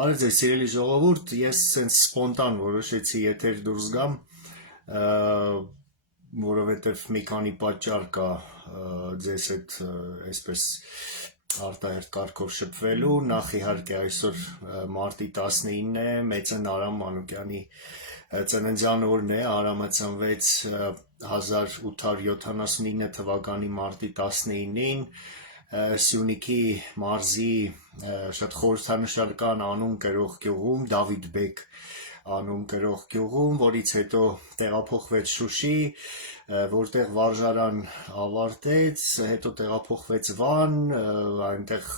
Բարև ձեզ սիրելի ժողովուրդ, ես սենց սպոնտան որոշեցի եթեր դուրս գամ, որովհետև մի քանի պատճառ կա ձեզ հետ այսպես արտահերթ կարգով շփվելու, նախ իհարկե այսօր մարտի 19-ն է, մեծն Արամ Մանուկյանի ծննդյան օրն է, Արամը ծնվեց 1879 թվականի մարտի 19-ին, Սյունիքի մարզի շատ խորհրդանշական անուն կրող գյուղում, Դավիթ Բեկ անուն կրող գյուղում, որից հետո տեղափոխվեց Շուշի, որտեղ վարժարան ավարտեց, հետո տեղափոխվեց Վան, այնտեղ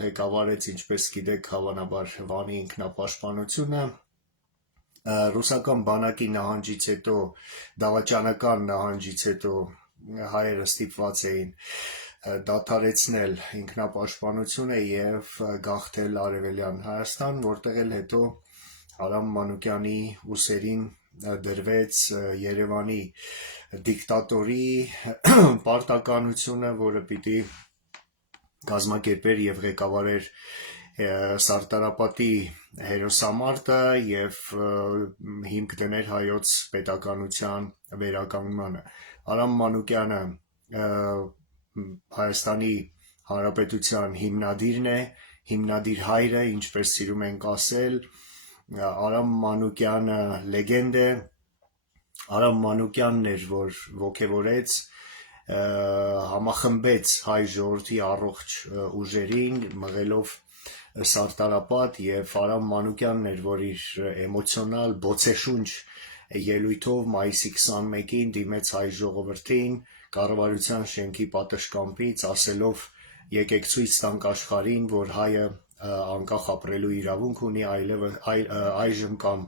ղեկավարեց, ինչպես գիտեք, հավանաբար Վանի ինքնապաշտպանությունը, ռուսական բանակի նահանջից հետո, դավաճանական նահանջից հետո հայերը ստիպված էին դադարեցնել ինքնապաշտպանությունը և գաղթել Արևելյան Հայաստան, որտեղ էլ հետո Արամ Մանուկյանի ուսերին դրվեց Երևանի դիկտատորի պարտականությունը, որը պիտի կազմակերպեր և ղեկավարեր Սարտարապատի հերոսամարտը և հիմք դներ հայոց պետականության վերականգնմանը։ Արամ Մանուկյանը Հայաստանի Հանրապետության հիմնադիրն է, հիմնադիր հայրը, ինչպես սիրում ենք ասել, Արամ Մանուկյանը լեգենդ է, Արամ Մանուկյանն էր, որ ոգևորեց, համախմբեց հայ ժողովրդի առողջ ուժերին, մղելով Սարտարապատ և Արամ Մանուկյանն էր, որ իր էմոցիոնալ բոցեշունչ ելույթով մայիսի 21-ին դիմեց հայ ժողովրդին կառավարության շենքի պատշգամբից, ասելով եկեք ցույց տանք աշխարհին, որ հայը անկախ ապրելու իրավունք ունի այժմ կամ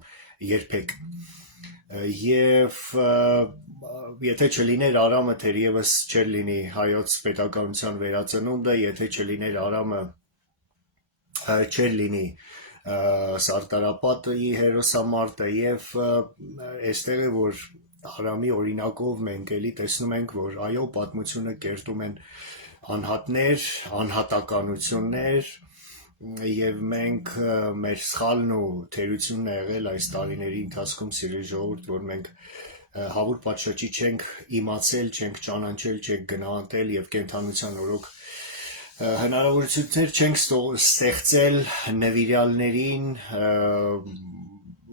երբեք։ Եվ եթե չլիներ Արամը, թերևս չէր լինի հայոց պետականության վերածնունդը, եթե չլիներ Արամը, չէր լինի Սարտարապատի հերոսամարտը և այստեղ է, որ Արամի օրինակով մենք էլի տեսնում ենք, որ այո, պատմությունը կերտում են անհատներ, անհատականություններ և մենք մեր սխալն ու թերությունն է եղել այս տարիների ընթացքում, սիրելի ժողովուրդ, որ մենք հավուր պատշաճի չենք իմացել, չենք ճանաչել, չենք գնահատել և կենդանության օրոք հնարավորություններ չենք ստեղծել նվիրյալներին,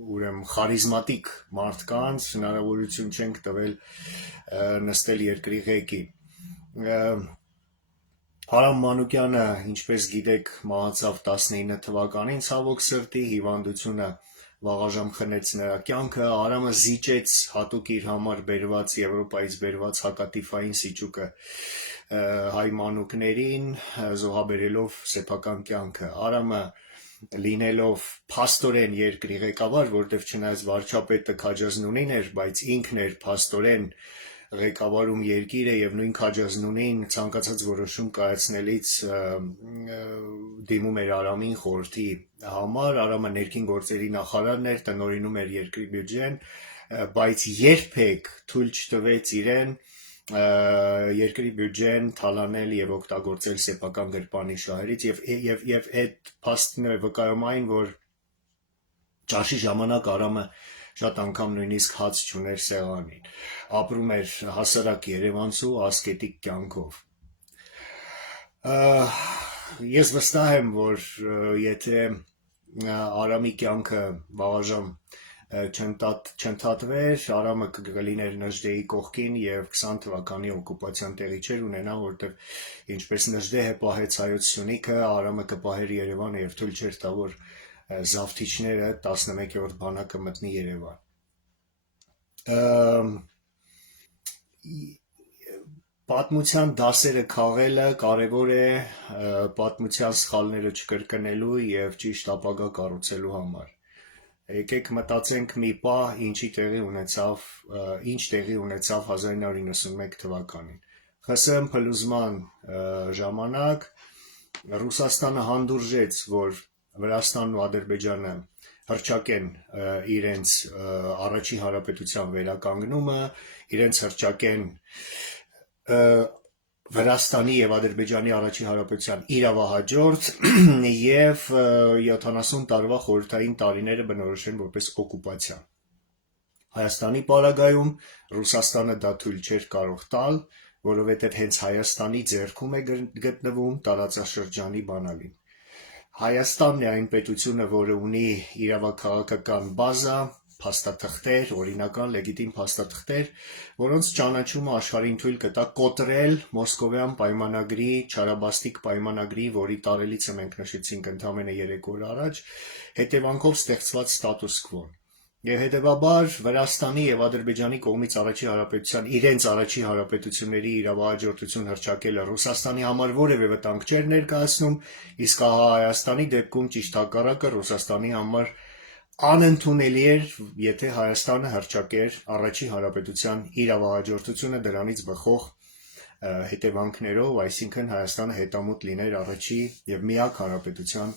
ուրեմն խարիզմատիկ մարդկանց, հնարավորություն չենք տվել նստել երկրի ղեկին։ Արամ Մանուկյանը, ինչպես գիտեք, մահացավ 19 թվականին ցավոք սրտի, հիվանդությունը վաղաժամ խնեց նրա կյանքը, Արամը զիջեց հատուկ իր համար բերված Եվրոպայից բերված հակատիֆային սիճուկը հայ մանուկներին, զոհաբերելով սեփական կյանքը։ Արամը լինելով փաստորեն երկրի ղեկավար, որտեղ չնայած վարչապետը քաջազնունին էր, բայց ինքն էր փաստորեն ղեկավարում երկիրը և նույն քաջազնունին ցանկացած որոշում կայացնելիս դիմում էր Արամին խորհրդի համար, Արամը ներքին գործերի նախարարն էր, տնօրինում էր երկրի բյուջեն, բայց երբեք թույլ չտվեց իրեն երկրի բյուջեն թալանել և օգտագործել սեփական գրպանիշահերից և այդ փաստն է վկայում այն, որ ճաշի ժամանակ Արամը շատ անգամ նույնիսկ հաց չուներ սեղանին, ապրում էր հասարակ երևանցու ասկետիկ կյանքով։ Ես վստահ եմ, որ եթե Արամի կյանքը վաղաժամ չընդհատվեր, Արամը կլիներ Նժդեի կողքին և 20 թվականի օկուպացիան տեղի չէր ունենա, որտեղ ինչպես Նժդեհը պահեց հայոց Սյունիքը, Արամը կպահեր Երևանը և թույլ չէր տա, որ զավթիչները 11-րդ բանակը մտնի Երևան։ Պատմության դասերը քաղելը կարևոր է պատմության սխալները չկրկնելու և ճիշտ ապագա կառուցելու համար։ Եկեք մտածենք մի պահ, ինչ տեղի ունեցավ 1991 թվականին։ ԽՍՀՄ փլուզման ժամանակ Ռուսաստանը հանդուրժեց, որ Վրաստանն ու Ադրբեջանը հռչակեն իրենց առաջին հանրապետության վերականգնումը, իրենց հռչակեն Վրաստանի եւ Ադրբեջանի առաջին հանրապետության իրավահաջորդ եւ 70 տարվա խորհրդային տարիները բնորոշեն որպես օկուպացիա։ Հայաստանի պարագայում Ռուսաստանը դա թույլ չէր կարող տալ, որովհետեւ հենց Հայաստանի ձեռքում է գտնվում տարածաշրջանի բանալին։ Հայաստանն է այն պետությունը, որը ունի իրավաքաղաքական բազա, փաստաթղթեր, օրինական լեգիտիմ փաստաթղթեր, որոնց ճանաչումը աշխարհին թույլ կտա կոտրել Մոսկովյան պայմանագրի, Չարաբաստիկ պայմանագրի, որի տարելիցը մենք նշեցինք ընդամենը 3 օր առաջ, հետևանքով ստեղծված ստատուս քվոն։ Եվ հետևաբար Վրաստանի եւ Ադրբեջանի կողմից իրենց առաջի հանրապետությունների իրավահաջորդություն հռչակելը Ռուսաստանի համար որևէ վտանգ չէր ներկայացնում, իսկ Հայաստանի դեպքում ճիշտ հակառակը Ռուսաստանի համար անընդունելի էր, եթե Հայաստանը հռչակեր առաջի հանրապետության իրավահաջորդությունը դրանից բխող հետևանքներով, այսինքն Հայաստանը հետամուտ լիներ առաջի եւ միակ հանրապետության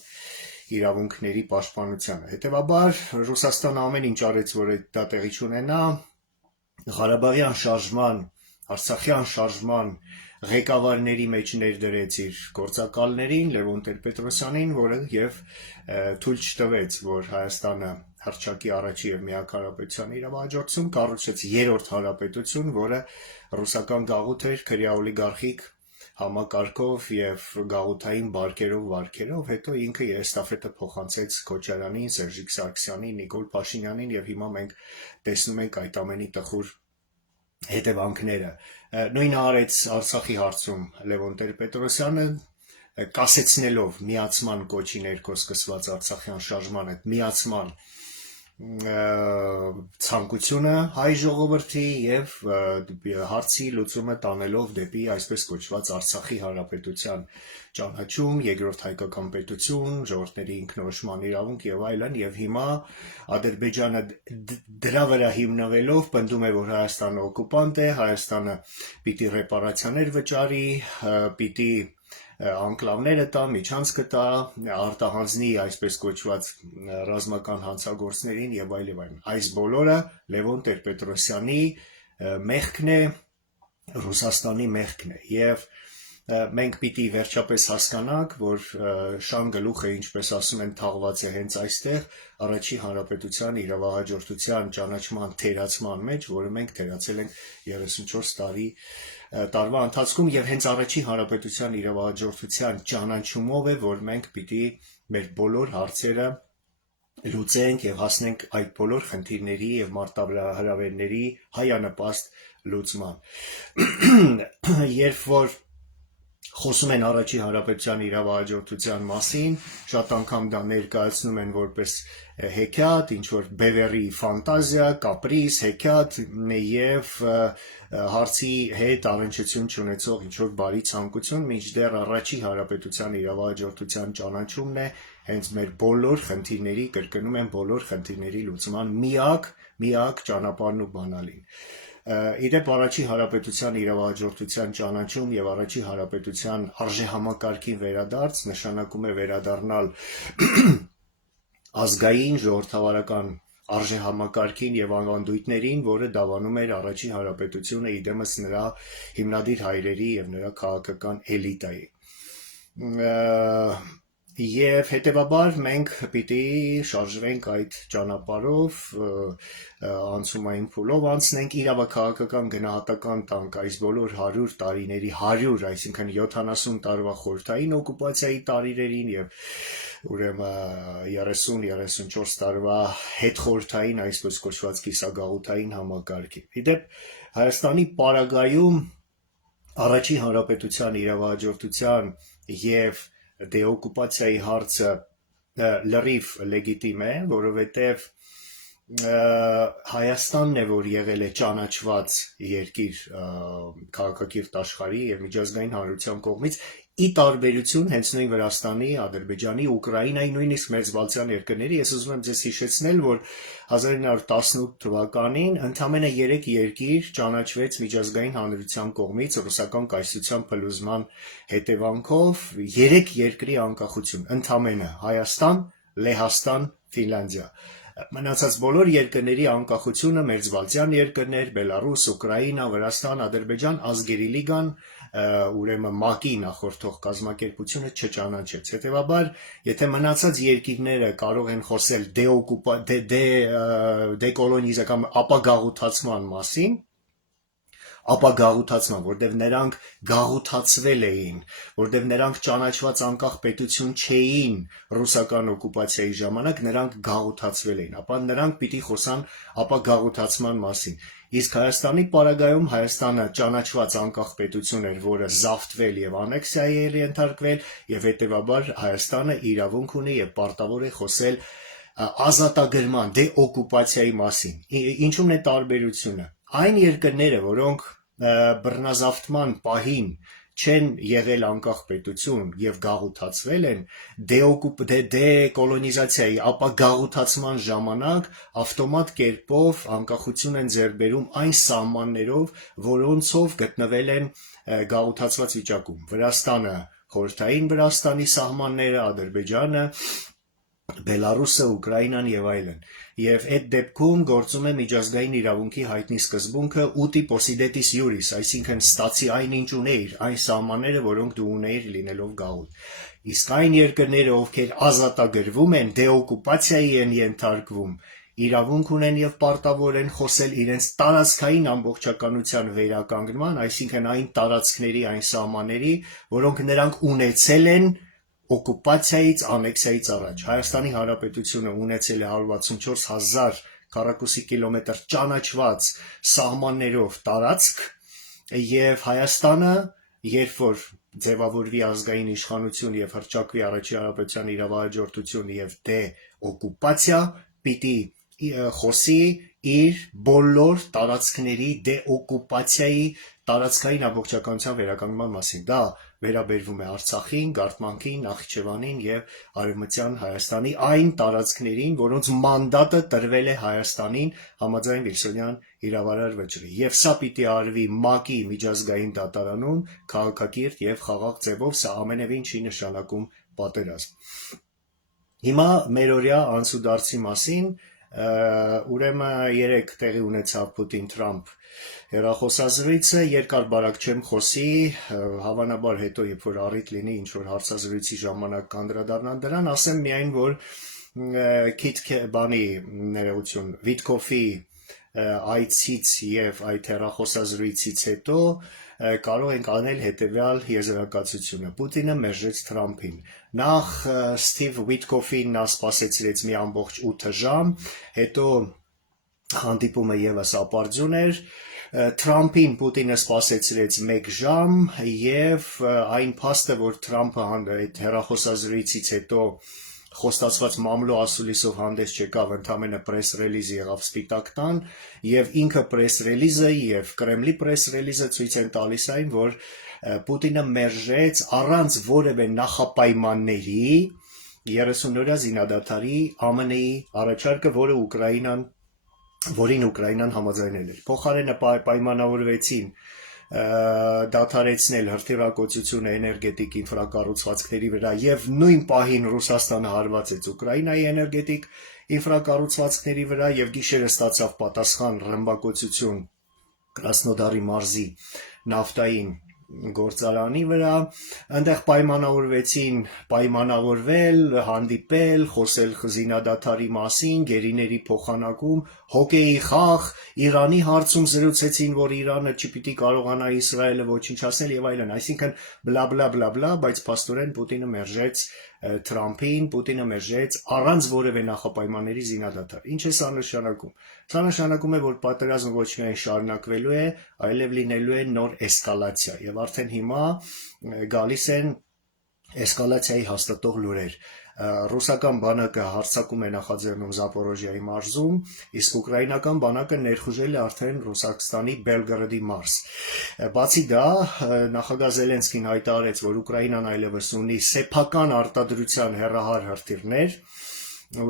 իրավունքների պաշտպանությանը։ Հետևաբար Ռուսաստանը ամեն ինչ արեց, որ դա տեղի չունենա, Ղարաբաղյան շարժման, Արցախյան շարժման ղեկավարների մեջ ներդրեց իր գործակալներին, Լևոն Տեր-Պետրոսյանին, որը եւ թույլ չտվեց, որ Հայաստանը հռչակի առաջի եւ միակ հանրապետության իրավահաջորդություն, կառուցեց երրորդ հանրապետություն, որը ռուսական գաղութ էր, քրեա օլիգարխիկ համակարգով եւ գաղութային բարգերով, հետո ինքը էստաֆետը փոխանցեց Քոչարյանին, Սերժիկ Սարգսյանին, Նիկոլ Փաշինյանին եւ հիմա մենք տեսնում ենք այդ ամենի տխուր հետևանքները։ Նույնը արեց Արցախի հարցում Լևոն Տեր-Պետրոսյանը, կասեցնելով միացման կոչի ներքո սկսված Արցախյան շարժման այդ միացման ցանկությունը հայ ժողովրդի եւ հարցի լուծումը տանելով դեպի այսպես կոչված Արցախի հանրապետության ճանաչում, երկրորդ հայկական պետություն, ժողովրդների ինքնորոշման իրավունք եւ այլն, եւ հիմա Ադրբեջանը դրա վրա հիմնվելով պնդում է, որ Հայաստանը օկուպանտ է, Հայաստանը պիտի ռեպարացիաներ վճարի, պիտի անկլավները տա, միջանցքը տա, արտահանձնի այսպես կոչված ռազմական հանցագործներին եւ այլն։ Այս բոլորը Լևոն Տեր-Պետրոսյանի մեղքն է, Ռուսաստանի մեղքն է եւ մենք պիտի վերջապես հասկանանք, որ շան գլուխը, ինչպես ասում են, թաղված է հենց այստեղ առաջի հանրապետության իրավահաջորդության ճանաչման թերացման մեջ, որը մենք թերացել ենք 34 տարվա ընթացքում եւ հենց առաջի հանրապետության իրավահաջորդության ճանաչումով է, որ մենք պիտի մեր բոլոր հարցերը լուծենք եւ հասնենք այդ բոլոր խնդիրների եւ մարտահրավերների հայանպաստ լուծման։ Երբ որ խոսում են առաջի հանրապետության իրավահաջորդության մասին, շատ անգամ դա ներկայացնում են որպես հեքիաթ, ինչ-որ բևեռի ֆանտազիա, կապրիզ, հեքիաթ եւ հարցի հետ առնչություն չունեցող ինչ-որ բարի ցանկություն, մինչդեռ առաջի հանրապետության իրավահաջորդության ճանաչումն է հենց մեր բոլոր խնդիրների, կրկնում եմ, բոլոր խնդիրների լուծման միակ ճանապարհն ու բանալին։ Իդեպ առաջի հանրապետության իրավահաջորդության ճանաչում եւ առաջի հանրապետության արժեհամակարգին վերադարձ նշանակում է վերադառնալ ազգային ժողովրդավարական արժեհամակարգին եւ ավանդույթներին, որը դավանում էր առաջի հանրապետությունը իդեմս նրա հիմնադիր հայրերի եւ նրա քաղաքական էլիտայի։ Եվ հետևաբար մենք պիտի շարժվենք այդ ճանապարհով, անցումային փուլով անցնենք, իրավաքաղաքական գնահատական տանք այս բոլոր 100 տարիների 100, այսինքն 70 տարվա խորհրդային օկուպացիայի տարիներին եւ ուրեմն 30-34 տարվա հետխորհրդային այսպես կոչված կիսագաղութային համակարգի։ Իդեպ Հայաստանի պարագայում առաջի հանրապետության իրավահաջորդության եւ դեօկուպացիայի հարցը լրիվ լեգիտիմ է, որովհետև Հայաստանն է, որ եղել է ճանաչված երկիր քաղաքակիրթ աշխարհի եւ միջազգային հանրության կողմից, ի տարբերություն հենց նույն Վրաստանի, Ադրբեջանի, Ուկրաինայի, նույնիսկ մեծբալթյան երկրների, ես ուզում եմ ձեզ հիշեցնել, որ 1918 թվականին ընդամենը 3 երկիր ճանաչվեց միջազգային հանրության կողմից ռուսական կայսրության փլուզման հետևանքով 3 երկրի անկախություն, ընդամենը Հայաստան, Լեհաստան, Ֆինլանդիա։ Մնացած բոլոր երկրների անկախությունը մեծբալթյան երկրներ՝ Բելարուս, Ուկրաինա, Վրաստան, Ադրբեջան, Ազգերի լիգան ուրեմն ՄԱԿ-ի նախորդող կազմակերպությունը չճանաչեց։ Հետևաբար, եթե մնացած երկիրները կարող են խոսել դեկոլոնիզական ապագաղութացման մասին, որտեղ նրանք գաղութացվել էին, որտեղ նրանք ճանաչված անկախ պետություն չէին ռուսական օկուպացիայի ժամանակ, նրանք գաղութացվել էին, ապա նրանք պիտի խոսան ապագաղութացման մասին։ Իսկ Հայաստանի պարագայում Հայաստանը ճանաչված անկախ պետություն էր, որը զավթվել եւ անեքսիայի էր ենթարկվել, եւ հետեւաբար Հայաստանը իրավունք ունի եւ պարտավոր է խոսել ազատագրման, դեօկուպացիայի մասին։ Ինչու՞մն է տարբերությունը։ Այն երկրները, որոնք բռնազավթման պահին չեն եղել անկախ պետություն եւ գաղութացվել են, դեկոլոնիզացիայի, ապա գաղութացման ժամանակ ավտոմատ կերպով անկախություն են ձեռք բերում այն սահմաններով, որոնցով գտնվել են գաղութացված վիճակում։ Վրաստանը խորհրդային Վրաստանի սահմանները, Ադրբեջանը, Բելարուսը, Ուկրաինան եւ այլն։ Եվ այդ դեպքում գործում է միջազգային իրավունքի հայտնի սկզբունքը uti possidetis iuris, այսինքն ստացի այն ինչ ունեիր, այն սահմանները, որոնք դու ունեիր լինելով գաղութ։ Իսկ այն երկրները, ովքեր ազատագրվում են, դեօկուպացիայի են ենթարկվում, իրավունք ունեն եւ պարտավոր են խոսել իրենց տարածքային ամբողջականության վերականգնման, այսինքն այն տարածքների, այն սահմանների, որոնք նրանք ունեցել են օկուպացիայից, անեքսիայից առաջ։ Հայաստանի Հանրապետությունը ունեցել է 164,000 քառակուսի կիլոմետր ճանաչված սահմաններով տարածք, եւ Հայաստանը, երբ որ ձևավորվի ազգային իշխանություն եւ հռչակվի Առաջին հանրապետության իրավահաջորդություն եւ դեօկուպացիա, պիտի խոսի իր բոլոր տարածքների դեօկուպացիայի տարածքային ամբողջականության վերականգնման մասին։ Դա վերաբերվում է Արցախին, Գարթմանքին, Նախիջևանին եւ Արևմտյան Հայաստանի այն տարածքներին, որոնց մանդատը տրվել է Հայաստանին համաձայն Վիլսոնյան իրավարար վճռի։ Եվ սա պիտի արվի ՄԱԿ-ի միջազգային դատարանում քաղաքակիրթ եւ խաղաղ ձևով, սա ամենևին չի նշանակում պատերազմ։ Հիմա մերօրյա անցուդարձի մասին, ուրեմն երեք տեղի ունեցավ Պուտին-Թրամփ հեռախոսազրույցը, երկար բարակ չեմ խոսի, հավանաբար հետո երբ որ առիթ լինի ինչ որ հարցազրույցի ժամանակ կանդրադառնան դրան, ասեմ միայն որ Վիտկոֆի այցից եւ այդ հեռախոսազրույցից հետո կարող ենք անել հետեւյալ եզրակացությունը. Պուտինը մերժեց Թրամփին։ Նախ Սթիվ Վիտկոֆին նա սպասեցրեց մի ամբողջ 8 ժամ, հետո հանդիպումը եւս ապարդյուն էր, Թրամփին Պուտինը սպասեցրեց 1 ժամ եւ այն փաստը, որ Թրամփը այդ հեռախոսազրույցից հետո խոստացված մամլո ասուլիսով հանդես չեկավ, ընդամենը պրես ռելիզ եղավ Սպիտակ տան, եւ ինքը պրես ռելիզը եւ Կրեմլի պրես ռելիզը ցույց են տալիս այն, որ Պուտինը մերժեց առանց որևէ նախապայմանների 30-օրյա զինադադարի ԱՄՆ-ի առաջարկը, որին Ուկրաինան համաձայնել էր։ Փոխարենը պայմանավորվեցին դադարեցնել հրթիռակոծությունը էներգետիկ ինֆրակառուցվածքների վրա եւ նույն պահին Ռուսաստանը հարվածեց Ուկրաինայի էներգետիկ ինֆրակառուցվածքների վրա եւ գիշերը ստացավ պատասխան ռմբակոծություն Կրասնոդարի մարզի նավթային գործարանի վրա, այնտեղ պայմանավորվել, հանդիպել, խոսել զինադադարի մասին, գերիների փոխանակում, հոկեյի խաղ, Իրանի հարցում զրուցեցին, որ Իրանը չպիտի կարողանա Իսրայելը ոչնչացնել եւ այլն, այսինքն բլա բլա բլա բլա, բայց փաստորեն Պուտինը մերժեց Թրամփին, Պուտինը մերժեց առանց որևէ նախապայմանների զինադադար։ Ինչ է սա նշանակում։ Սա նշանակում է, որ պատերազմը ոչ միայն շարունակվելու է, այլև լինելու է նոր էսկալացիա եւ արդեն հիմա գալիս են էսկալացիայի հաստատող լուրեր։ Ռուսական բանակը հարձակում է նախաձեռնում Զապորոժիայի մարզում, իսկ ուկրաինական բանակը ներխուժել է արդեն Ռուսաստանի Բելգրադի մարզ։ Բացի դա, նախագահ Զելենսկին հայտարարեց, որ Ուկրաինան այլևս ունի սեփական արտադրության հեռահար հրթիռներ,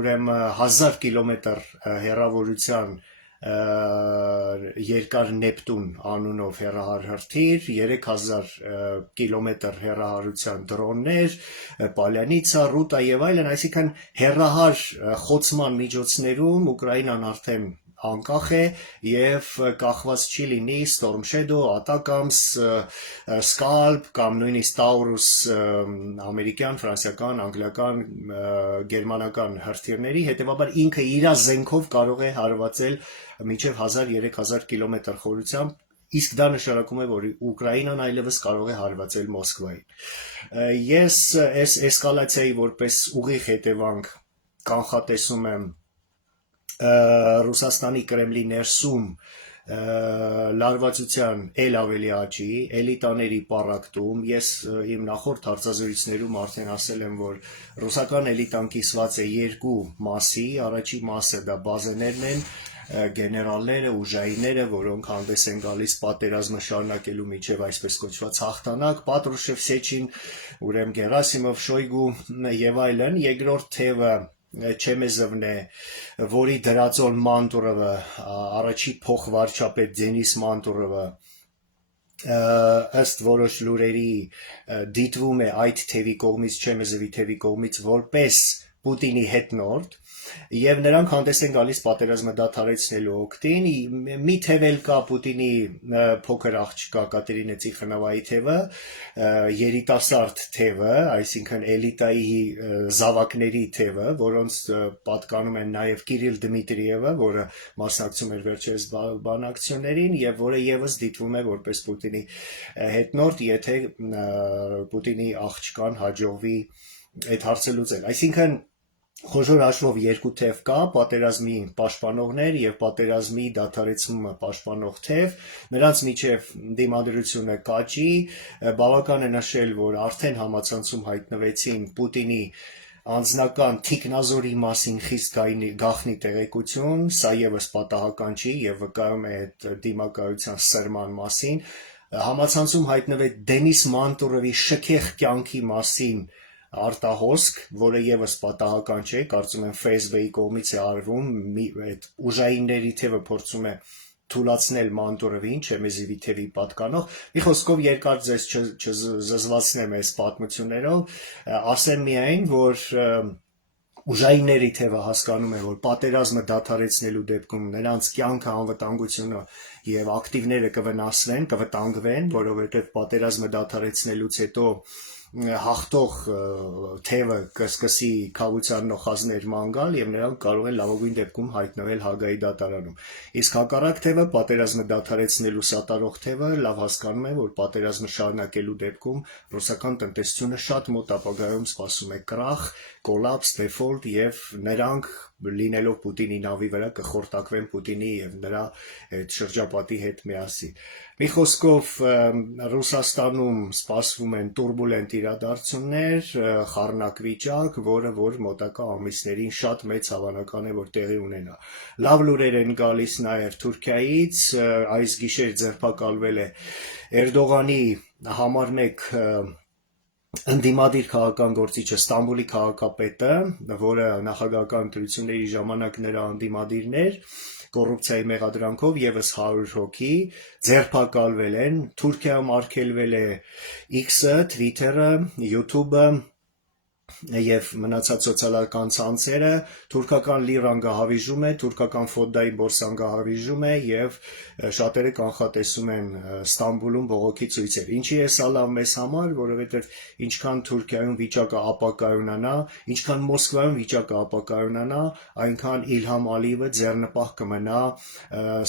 ուրեմն 1000 կիլոմետր հեռավորության երկար Նեպտուն անունով հեռահար հրթիռ, 3000 կիլոմետր հեռահարության դրոններ, Պալյանիցա, Ռուտա եւ այլն, այսինքն հեռահար խոցման միջոցներում Ուկրաինան արդեն անկախ է եւ կախված չի լինի Storm Shadow, Atacams, Scalp կամ նույնիսկ Taurus ամերիկյան, ֆրանսիական, անգլիական, գերմանական հրթիռների, հետեւաբար ինքը իր զենքով կարող է հարվածել մինչև 1000-3000 կիլոմետր խորությամբ, իսկ դա նշանակում է, որ Ուկրաինան այլևս կարող է հարվածել Մոսկվային։ Ես այս էսկալացիայի որպես ուղիղ հետևանք կանխատեսում եմ Ռուսաստանի Կրեմլի ներսում լարվածության էլ ավելի աճի, էլիտաների պառակտում, ես իմ նախորդ հարցազրույցներում արդեն ասել եմ, որ ռուսական էլիտան կիսված է երկու մասի, առաջի մասը դա բազեներն են, գեներալները, ուժայինները, որոնք հանդես են գալիս պատերազմը շարունակելու միջև այսպես կոչված հաղթանակ, Պատրուշև, Սեչին, ուրեմն Գերասիմով, Շոյգու եւ այլն, երկրորդ թևը Չեմեզովն է, որի դրածոն Մանտուրովը, առաջի փոխվարչապետ Դենիս Մանտուրովը ըստ որոշ լուրերի դիտվում է այդ թևի կողմից, Չեմեզովի թևի կողմից որպես Պուտինի հետնորդ, եւ նրանք հանդես են գալիս պատերազմը դադարեցնելու օգտին, մի թև էլ կա Պուտինի փոքր աղջկա Կատերինա Տիխանովայի թևը, երիտասարդ թևը, այսինքն էլիտայի զավակների թևը, որոնց պատկանում են նաեւ Կիրիլ Դմիտրիևը, որը մասնակցում էր վերջերս բանակցություններին եւ որը եւս դիտվում է որպես Պուտինի հետնորդ, եթե Պուտինի աղջկան հաջողվի այդ հարցը լուծել։ Այսինքն խոշոր հաշվով երկու թև կա, պատերազմի պաշտպանողներ եւ պատերազմի դադարեցումը պաշտպանող թև, նրանց միջև դիմադրությունը կաճի, բավական է նշել, որ արդեն համացանցում հայտնվեցին Պուտինի անձնական թիկնազորի մասին խիստ գաղտնի տեղեկություն, սա եւս պատահական չի եւ վկայում է այդ դիմակայության սրման մասին, համացանցում հայտնվեց Դենիս Մանտուրովի շքեղ կյանքի մասին արտահոսք, որը եւս պատահական չէ, կարծում եմ FSB-ի կողմից է արվում, այդ ուժայինների թևը փորձում է թուլացնել Մանտուրովին, Չեմեզովի թևի պատկանող։ Մի խոսքով երկար ձեզ չզզվացնեմ այս պատմություններով, ասեմ միայն, որ ուժայինների թևը հասկանում է, որ պատերազմը դադարեցնելու դեպքում նրանց կյանքը, անվտանգությունը եւ ակտիվները կվտանգվեն, որովհետեւ պատերազմը դադարեցնելուց հետո հաղթող թևը կսկսի քավության նոխազներ ման գալ եւ նրանք կարող են լավագույն դեպքում հայտնվել Հագայի դատարանում։ Իսկ հակառակ թևը պատերազմը դադարեցնելու սատարող թևը լավ հասկանում է, որ պատերազմը շարունակելու դեպքում ռուսական տնտեսությունը շատ մոտ ապագայում սպասում է կրախ, կոլապս, դեֆոլտ եւ նրանք լինելով Պուտինի նավի վրա կխորտակվեն Պուտինի եւ նրա այդ շրջապատի հետ միասին։ Մի խոսքով Ռուսաստանում սպասվում են տուրբուլենտ իրադարձություններ, խառնակ վիճակ, որը որ մոտակա ամիսներին շատ մեծ հավանական է, որ տեղի ունենա։ Լավ լուրեր են գալիս նաեւ Թուրքիայից, այս գիշեր ձերբակալվել է Էրդողանի համար 1 ընդդիմադիր քաղաքական գործիչը Ստամբուլի քաղաքապետը, որը նախագահական ընտրությունների ժամանակ նրա ընդդիմադիրներ կոռուպցիայի մեղադրանքով եւս 100 հոգի ձերբակալվել են, Թուրքիայում արգելվել է X-ը, Twitter-ը, YouTube-ը եւ մնացած սոցիալական ցանցերը, թուրքական լիրան գահավիժում է, թուրքական ֆոդդայի բորսան գահավիժում է եւ շատերը կանխատեսում են Ստամբուլում բողոքի ցույցեր։ Ինչի է սա լավ մեզ համար, որովհետեւ ինչքան Թուրքիայում վիճակը ապակայունանա, ինչքան Մոսկվայում վիճակը ապակայունանա, այնքան Իլհամ Ալիևը ձեռնպահ կմնա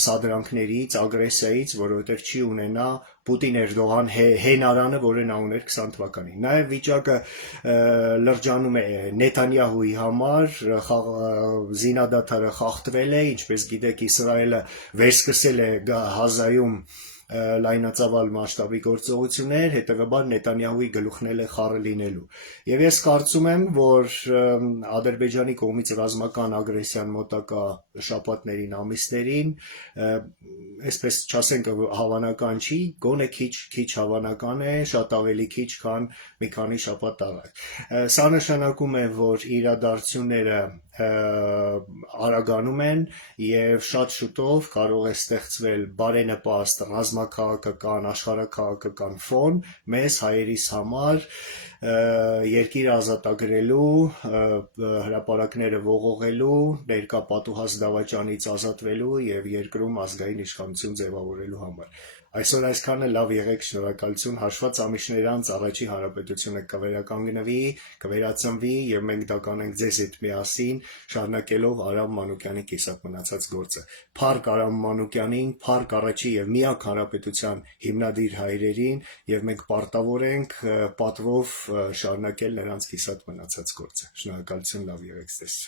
սադրանքներից, ագրեսիայից, որովհետեւ չի ունենա Պուտին-Էրդողան հենարանը, որը նա ուներ 20 թվականին։ Նաեւ վիճակը լրջանում է Նեթանյահուի համար, զինադադարը խախտվել է, ինչպես գիտեք, Իսրայելը վերսկսել է Գազայում լայնածավալ մասշտաբի գործողություններ, հետևաբար Նեթանյահուի գլուխն է խառը լինելու։ Եվ ես կարծում եմ, որ Ադրբեջանի կողմից ռազմական ագրեսիան մոտակա շաբաթներին, ամիսներին, այսպես չասենք հավանական չի, գոնե քիչ հավանական է, շատ ավելի քիչ, քան մի քանի շաբաթ առաջ։ Սա նշանակում է, որ իրադարձությունները արագանում են եւ շատ շուտով կարող է ստեղծվել բարենպաստ ռազմաքաղաքական, աշխարհաքաղաքական ֆոն մեզ հայերիս համար, երկիր ազատագրելու, հրապարակները ողողելու, ներկա պատուհաս դավաճանից ազատվելու եւ երկրում ազգային իշխանություն ձևավորելու համար։ Այսօր այսքանը, լավ եղեք, շնորհակալություն, հաշված ամիսներ անց առաջի հանրապետությունը կվերականգնվի, կվերածնվի եւ մենք դա կանենք ձեզ հետ միասին, շարունակելով Արամ Մանուկյանի կիսատ մնացած գործը։ Փառք Արամ Մանուկյանին, փառք առաջի եւ միակ հանրապետության հիմնադիր հայրերին եւ մենք պարտավոր ենք պատվով շարունակել նրանց կիսատ մնացած գործը։ Շնորհակալություն, լավ եղեք ձեզ։